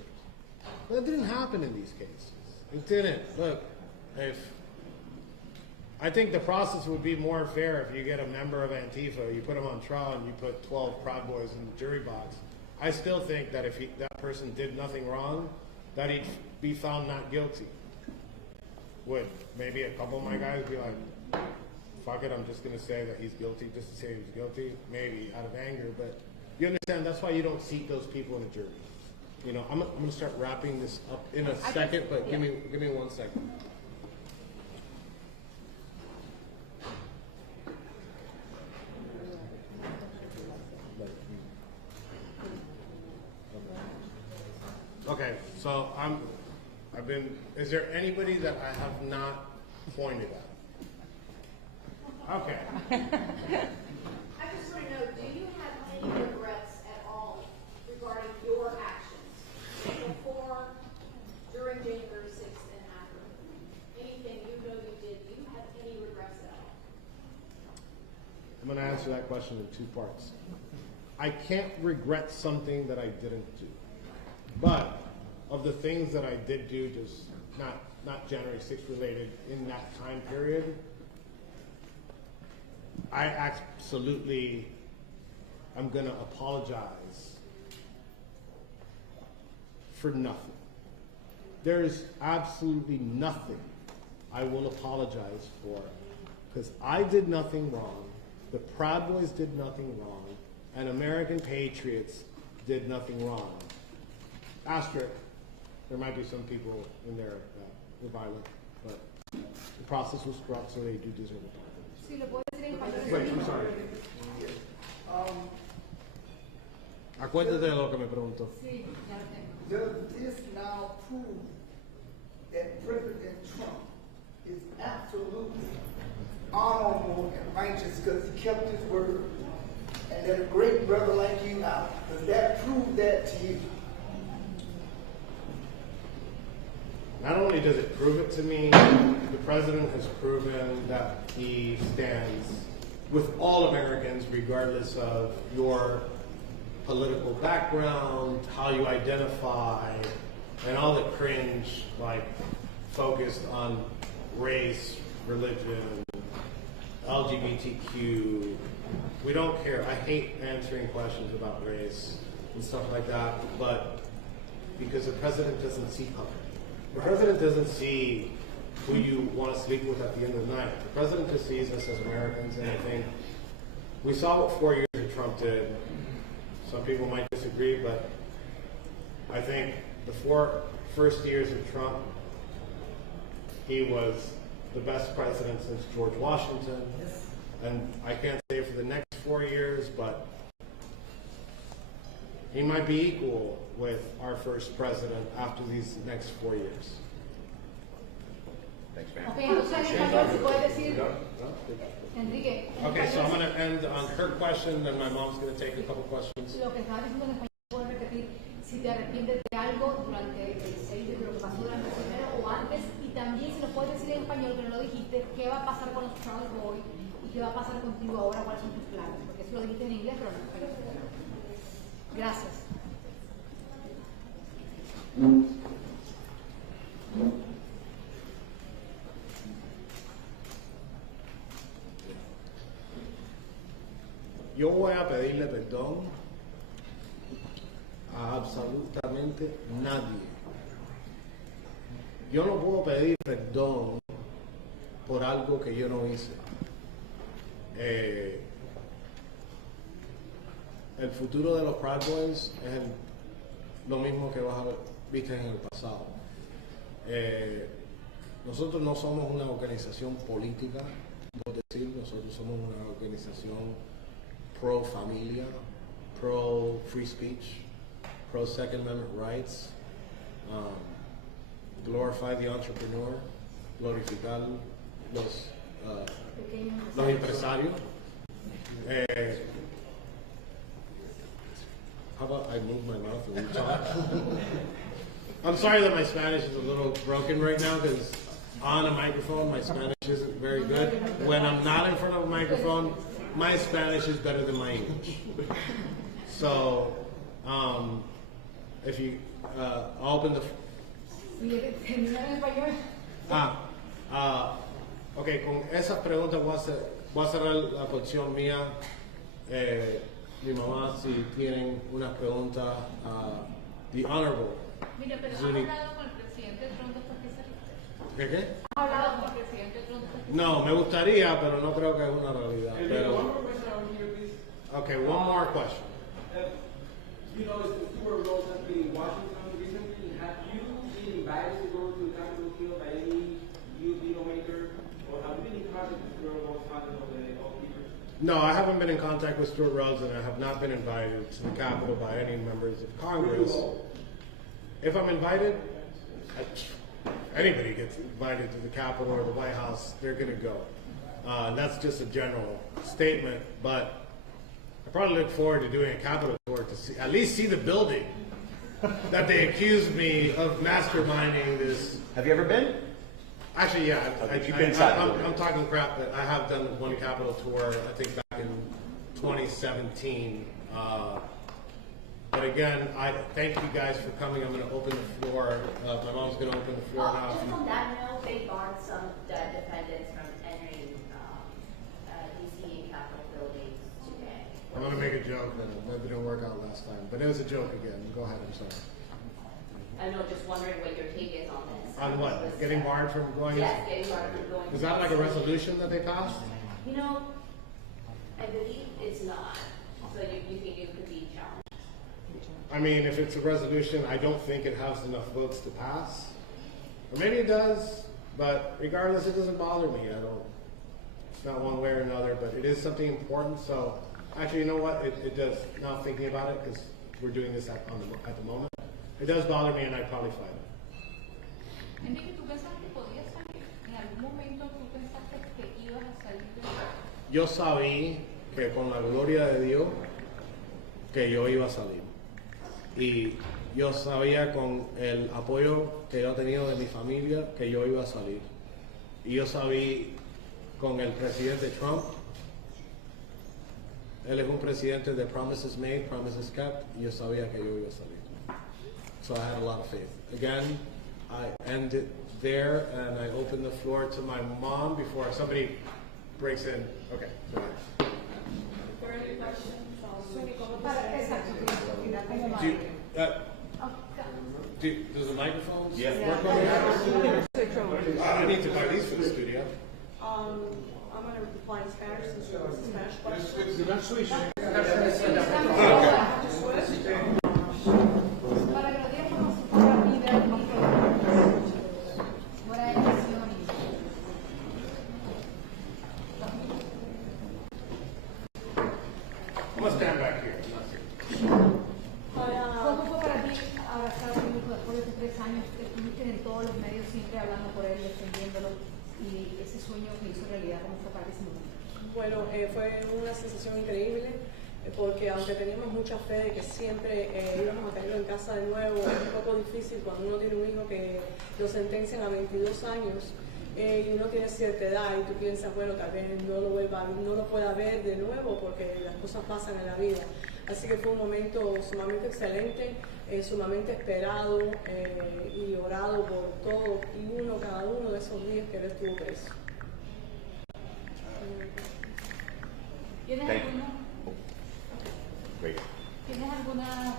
But that didn't happen in these cases. It didn't. Look, I think the process would be more fair if you get a member of Antifa, you put them on trial, and you put 12 Proud Boys in the jury box. I still think that if that person did nothing wrong, that he'd be found not guilty. Would maybe a couple of my guys be like, fuck it, I'm just going to say that he's guilty just to say he's guilty? Maybe out of anger, but you understand, that's why you don't seat those people in a jury. You know, I'm going to start wrapping this up in a second, but give me 1 second. Okay, so is there anybody that I have not pointed at? Okay. I just want to know, do you have any regrets at all regarding your actions before, during, question in two parts. I can't regret something that I didn't do. But of the things that I did do, just not January 6th related in that time period, I absolutely am going to apologize for nothing. There is absolutely nothing I will apologize for, because I did nothing wrong, the Proud Boys did nothing wrong, and American patriots did nothing wrong. Asterisk, there might be some people in there that were violent, but the process was corrupt, so they do deserve apologies. Si lo puedo decir en español. Wait, I'm sorry. Acuérdate de lo que me preguntó. Sí, claro que no. Does this now prove that President Trump is absolutely honorable and righteous because he kept his word and let a great brother like you out? Does that prove that to you? Not only does it prove it to me, the president has proven that he stands with all Americans, regardless of your political background, how you identify, and all the cringe, like, focused on race, religion, LGBTQ. We don't care. I hate answering questions about race and stuff like that, but because the president doesn't see color. The president doesn't see who you want to sleep with at the end of the night. The president just sees us as Americans, and I think we saw what 4 years of Trump did. Some people might disagree, but I think the first years of Trump, he was the best president since George Washington. And I can't say for the next 4 years, but he might be equal with our first president after these next 4 years. Thanks, man. Ok, entonces en español se puede decir, Enrique. en Okay, so I'm español going to end on her question, then my mom's going to take a couple questions. Lo que estaba diciendo en español, puedes repetir si te arrepientes de algo durante el 6 de lo que pasó durante el primero o antes, y también si nos puedes decir en español, que no lo dijiste, qué va a pasar con los Proud Boys y qué va a pasar contigo ahora, cuáles son tus planes, porque eso lo dijiste en inglés, pero no en español. Gracias. Yo voy a pedirle perdón a absolutamente nadie. Yo no puedo pedir perdón por algo que yo no hice. El futuro de los Proud Boys es lo mismo que viste en el pasado. Nosotros no somos una organización política, por decir, nosotros somos una organización pro familia, pro free speech, pro Second Amendment rights, glorify the entrepreneur, glorificar los empresarios. How about I move my mouth and we talk? I'm sorry that my Spanish is a little broken right now, because on a microphone my Spanish isn't very good. When I'm not in front of a microphone, my Spanish is better than my English. So, if you open the... Ok, con esas preguntas voy a cerrar la porción mía. Mi mamá, si tienen una pregunta, the Honorable. Mira, pero ¿has hablado con el presidente Trump después que saliste? ¿Qué? ¿Has hablado con el presidente Trump después que saliste? No, me gustaría, pero no creo que es una realidad. One Pero, more question out here, please. okay, one more question. You know, the Stuart Rose has been in Washington recently. Have you been invited to go to the Capitol Hill by any youth leader, or have you been in contact with Stuart Rose, father of the goalkeepers? No, I haven't been in contact with Stuart Rhodes, and I have not been invited to the Capitol by any members of Congress. If I'm invited, anybody gets invited to the Capitol or the White House, they're going to go. That's just a general statement, but I probably look forward to doing a Capitol tour to at least see the building that they accused me of masterminding this. Have you ever been? Actually, yeah. You've been inside the building. I'm talking crap, but I have done one Capitol tour, I think back in 2017. But again, I thank you guys for coming. I'm going to open the floor. My mom's going to open the floor now. Just on that note, they barred some defendants from entering DC Capitol buildings today. I'm going to make a joke that didn't work out last time, but it was a joke again. Go ahead, I'm sorry. I know, just wondering what your take is on this. On what? Getting barred from going? Yes, getting barred from going. Is that like a resolution that they passed? You know, I believe it's not. So you think it could be challenged? I mean, if it's a resolution, I don't think it has enough votes to pass. Or maybe it does, but regardless, it doesn't bother me. It's not one way or another, but it is something important. So actually, you know what? It does, now thinking about it, because we're doing this at the moment, it does bother me and I'd probably fight it. Enrique, ¿tú pensabas que podías salir? ¿En algún momento tú pensaste que ibas a salir de eso? Yo sabía que con la gloria de Dios que yo iba a salir. Y yo sabía con el apoyo que yo he tenido de mi familia que yo iba a salir. Y yo sabía con el presidente Trump, él es un presidente de promises made, promises kept, y yo sabía que yo iba a salir. So I had a lot of faith. Again, I end it there and I open the floor to my mom before somebody breaks in. Okay, go ahead. Further questions? Does the microphone Yeah. work over here? I need to buy these for the studio. I'm going to reply in Spanish since it was a Spanish question. Para que lo digas como si fuera líder, fuera de elecciones. I'm gonna stand back here. ¿Cómo fue para ti abrazar a tu hijo después de tus 3 años que estuviste en todos los medios siempre hablando por él, defendiéndolo y ese sueño que hizo realidad? ¿Cómo fue para ti ese momento? Bueno, fue una sensación increíble porque aunque teníamos mucha fe de que siempre íbamos a tenerlo en casa de nuevo, es un poco difícil cuando uno tiene un hijo que lo sentencian a 22 años y uno tiene cierta edad y tú piensas, bueno, tal vez no lo pueda ver de nuevo porque las cosas pasan en la vida. Así que fue un momento sumamente excelente, sumamente esperado y orado por todos y cada uno de esos días que él estuvo preso. ¿Tienes Thank you. alguna? Great. ¿Tienes algunas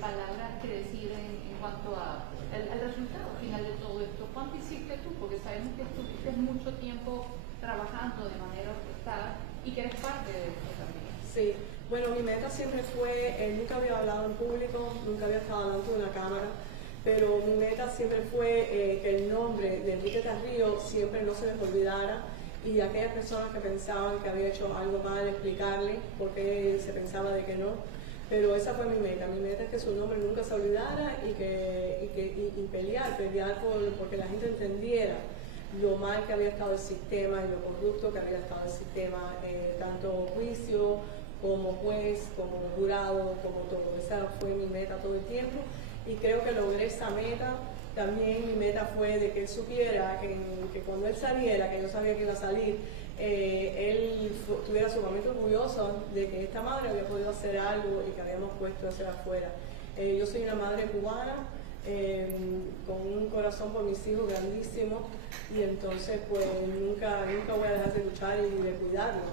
palabras que decir en cuanto al resultado final de todo esto? ¿Cuánto hiciste tú? Porque sabemos que estuviste mucho tiempo trabajando de manera orquestada y que eres parte de esto también. Sí, bueno, mi meta siempre fue, nunca había hablado en público, nunca había estado delante de una cámara, pero mi meta siempre fue que el nombre de Enrique Tarrio siempre no se les olvidara y aquellas personas que pensaban que había hecho algo mal, explicarle por qué se pensaba de que no. Pero esa fue mi meta es que su nombre nunca se olvidara y pelear porque la gente entendiera lo mal que había estado el sistema y lo corrupto que había estado el sistema, tanto juicio como juez, como jurado, como todo. Esa fue mi meta todo el tiempo y creo que logré esa meta. También mi meta fue de que él supiera que cuando él saliera, que yo sabía que iba a salir, él estuviera sumamente orgulloso de que esta madre había podido hacer algo y que habíamos puesto hacia afuera. Yo soy una madre cubana, con un corazón por mis hijos grandísimo y entonces pues nunca voy a dejar de luchar y de cuidarlos.